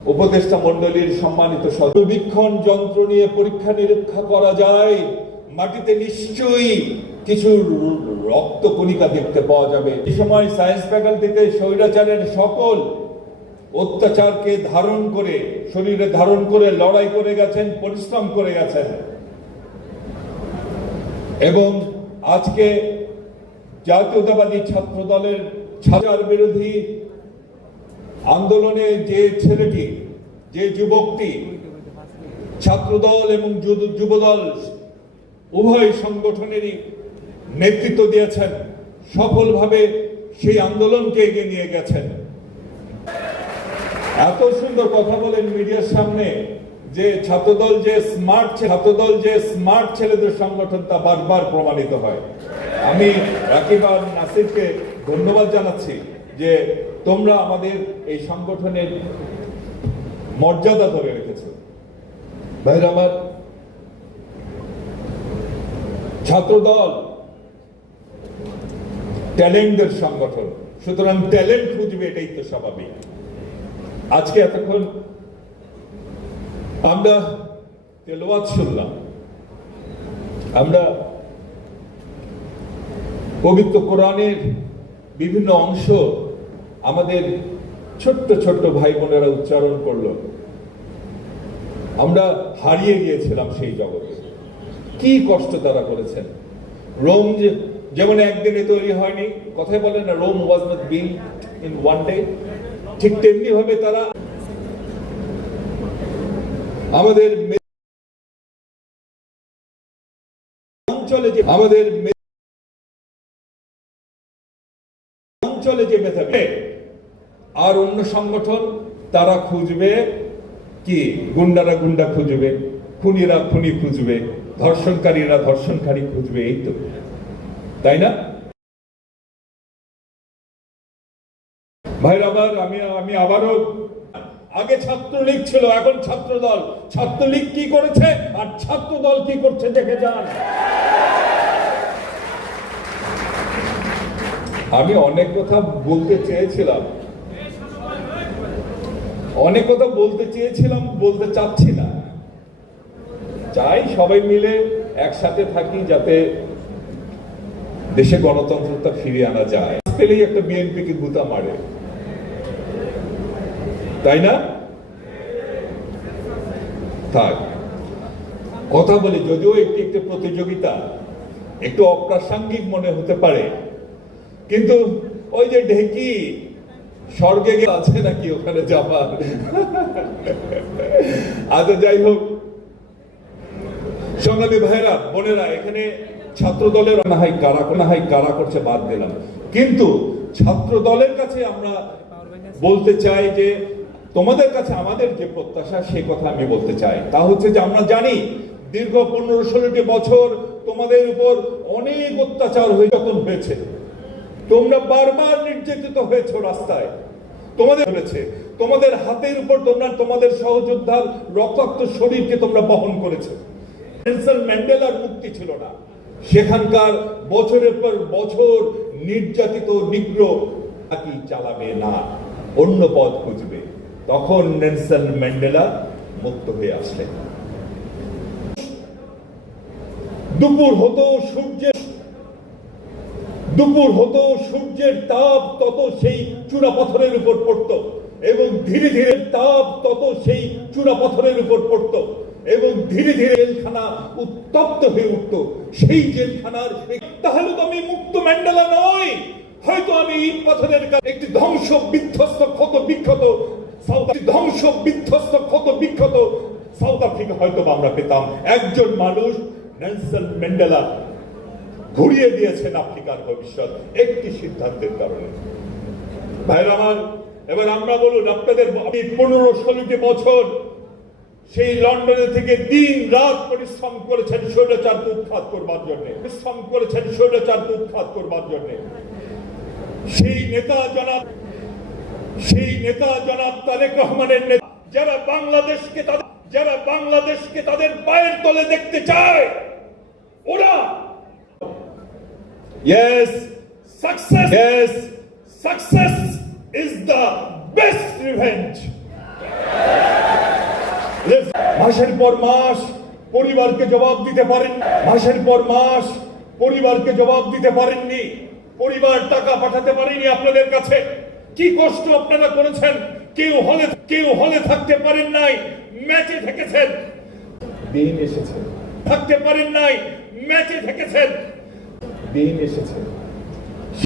উপদেষ্টা মণ্ডলীর সম্মানিত সর্বীক্ষণ যন্ত্র নিয়ে পরীক্ষা নিরীক্ষা করা যায়। মাটিতে নিশ্চয়ই কিছু রক্ত কণিকা দেখতে পাওয়া যাবে। এই সময় সায়েন্স ফ্যাকাল্টিতে স্বৈরাচারের সকল অত্যাচারকে ধারণ করে, শরীরে ধারণ করে, লড়াই করে গেছেন, পরিশ্রম করে গেছেন। এবং আজকে জাতীয়তাবাদী ছাত্র দলের ছাত্র বিরোধী আন্দোলনে যে ছেলেটি, যে যুবকটি, ছাত্রদল এবং যুবদল উভয় সংগঠনেরই নেতৃত্ব দিয়েছেন, সফলভাবে সেই আন্দোলনকে এগিয়ে নিয়ে গেছেন। এত সুন্দর কথা বলেন মিডিয়ার সামনে যে ছাত্রদল যে স্মার্ট ছাত্রদল যে স্মার্ট ছেলেদের সংগঠন তা বারবার প্রমাণিত হয়। আমি রাকিব আর নাসিরকে ধন্যবাদ জানাচ্ছি যে তোমরা আমাদের এই সংগঠনের মর্যাদা ধরে রেখেছ। ভাইরা আমার ছাত্রদল ট্যালেন্টদের সংগঠন, সুতরাং ট্যালেন্ট খুঁজবে এটাই তো স্বাভাবিক। আজকে এতক্ষণ আমরা তেলাওয়াত শুনলাম। আমরা পবিত্র কোরআনের বিভিন্ন অংশ আমাদের ছোট্ট ছোট্ট ভাই বোনেরা উচ্চারণ করল। আমরা হারিয়ে গিয়েছিলাম সেই জগতে। কি কষ্ট তারা করেছেন। রোম যেমন একদিনে তৈরি হয়নি কথাই বলে না, Rome was not built in one day ঠিক তেমনি ভাবে তারা আমাদের অঞ্চলে যে আমাদের অঞ্চলে যে মেধাবী আর অন্য সংগঠন, তারা খুঁজবে কি? গুন্ডারা গুন্ডা খুঁজবে, খুনিরা খুনি খুঁজবে, ধর্ষণকারীরা ধর্ষণকারী খুঁজবে, এই তো। তাই না? ভাইরা আমার, আমি আমি আবারও, আগে ছাত্রলীগ ছিল, এখন ছাত্র দল ছাত্রলীগ কি করেছে? আর ছাত্র দল কি করছে দেখে যান। আমি অনেক কথা বলতে চেয়েছিলাম। অনেক কথা বলতে চেয়েছিলাম, বলতে চাচ্ছি না। চাই সবাই মিলে একসাথে থাকি যাতে দেশে গণতন্ত্রটা ফিরিয়ে আনা যায়। পেলেই একটা বিএনপি কে গুতা মারে। তাই না? থাক কথা বলি, যদিও একটি একটি প্রতিযোগিতা একটু অপ্রাসঙ্গিক মনে হতে পারে কিন্তু ওই যে ঢেকি স্বর্গে আছে নাকি ওখানে যাবার? আচ্ছা যাই হোক সংগ্রামী ভাইরা, বোনেরা, এখানে ছাত্র দলের না হয় কারা না হয় কারা করছে বাদ দিলাম। কিন্তু ছাত্র দলের কাছে আমরা বলতে চাই যে, তোমাদের কাছে আমাদের যে প্রত্যাশা সেই কথা আমি বলতে চাই। তা হচ্ছে যে আমরা জানি, দীর্ঘ পনেরো ষোলোটি বছর তোমাদের উপর অনেক অত্যাচার হয়ে যখন হয়েছে। তোমরা বারবার নির্যাতিত হয়েছো রাস্তায়। তোমাদের হয়েছে তোমাদের হাতের উপর তোমরা, তোমাদের সহযোদ্ধার রক্তাক্ত শরীরকে তোমরা বহন করেছ। নেলসন ম্যান্ডেলার মুক্তি ছিল না। সেখানকার বছরের পর বছর নির্যাতিত, নিগ্র নাকি চালাবে না, অন্য পথ খুঁজবে। তখন নেলসন ম্যান্ডেলা মুক্ত হয়ে আসলেন। দুপুর হতো, সূর্যের দুপুর হতো, সূর্যের তাপ তত সেই চূড়া পাথরের উপর পড়তো, এবং ধীরে ধীরে তাপ তত সেই চূড়া পাথরের উপর পড়তো, এবং ধীরে ধীরে জেলখানা উত্তপ্ত হয়ে উঠতো। সেই জেলখানার তাহলে তো আমি মুক্ত ম্যান্ডেলা নয় হয়তো আমি ইট পাথরের একটি ধ্বংস বিধ্বস্ত ক্ষত বিক্ষত ধ্বংস বিধ্বস্ত ক্ষত বিক্ষত সাউথ আফ্রিকা হয়তো আমরা পেতাম। একজন মানুষ, নেলসন ম্যান্ডেলা। ঘুরিয়ে দিয়েছেন আফ্রিকার ভবিষ্যৎ একটি সিদ্ধান্তের কারণে। ভাইরা আমার, এবার আমরা বলুন, আপনাদের আপনি পনেরো ষোলোটি বছর সেই লন্ডনে থেকে দিন রাত পরিশ্রম করেছেন স্বৈরাচারকে উৎখাত করবার জন্য। পরিশ্রম করেছেন স্বৈরাচারকে উৎখাত করবার জন্য। সেই নেতা জনাব, সেই নেতা জনাব তারেক রহমানের নেতা, যারা বাংলাদেশকে তাদের, যারা বাংলাদেশকে তাদের পায়ের তলে দেখতে চায়, ওরা Yes, success. Yes, success is the best revenge. মাসের পর মাস পরিবারকে জবাব দিতে পারেন মাসের পর মাস পরিবারকে জবাব দিতে পারেননি। পরিবার টাকা পাঠাতে পারেনি আপনাদের কাছে। কি কষ্ট আপনারা করেছেন? কেউ হলে কেউ হলে থাকতে পারেন নাই। ম্যাচে থেকেছেন দিন এসেছে। থাকতে পারেন নাই। ম্যাচে থেকেছেন দিন এসেছে